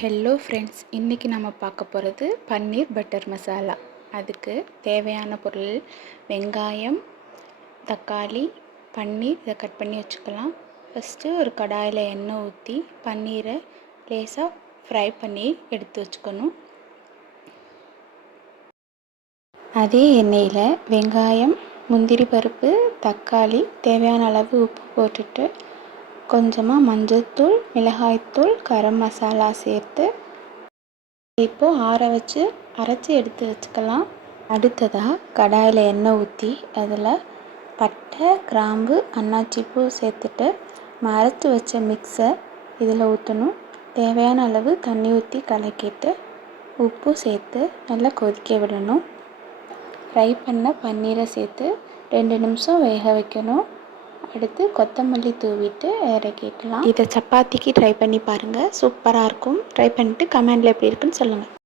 Hello friends, இன்றைக்கி நம்ம பார்க்க போகிறது பன்னீர் பட்டர் மசாலா. அதுக்கு தேவையான பொருள் வெங்காயம், தக்காளி, பன்னீர். இதை கட் பண்ணி வச்சுக்கலாம். ஃபஸ்ட்டு ஒரு கடாயில் எண்ணெய் ஊற்றி பன்னீரை லேசாக ஃப்ரை பண்ணி எடுத்து வச்சுக்கணும். அதே எண்ணெயில் வெங்காயம், முந்திரி பருப்பு, தக்காளி, தேவையான அளவு உப்பு போட்டுட்டு கொஞ்சமாக மஞ்சள்தூள், மிளகாய்த்தூள், கரம் மசாலா சேர்த்து இப்போது ஆற வச்சு அரைச்சி எடுத்து வச்சுக்கலாம். அடுத்ததாக கடாயில் எண்ணெய் ஊற்றி அதில் பட்டை, கிராம்பு, அன்னாச்சிப்பூ சேர்த்துட்டு அரைச்சி வச்ச மிக்ஸை இதில் ஊற்றணும். தேவையான அளவு தண்ணி ஊற்றி கலக்கிட்டு உப்பு சேர்த்து நல்லா கொதிக்க விடணும். ஃப்ரை பண்ண பன்னீரை சேர்த்து 2 நிமிஷம் வேக வைக்கணும். அடுத்து கொத்தமல்லி தூவிட்டு இறக்கிடலாம். இதை சப்பாத்திக்கு ட்ரை பண்ணி பாருங்கள், சூப்பராக இருக்கும். ட்ரை பண்ணிவிட்டு கமெண்டில் எப்படி இருக்குன்னு சொல்லுங்கள்.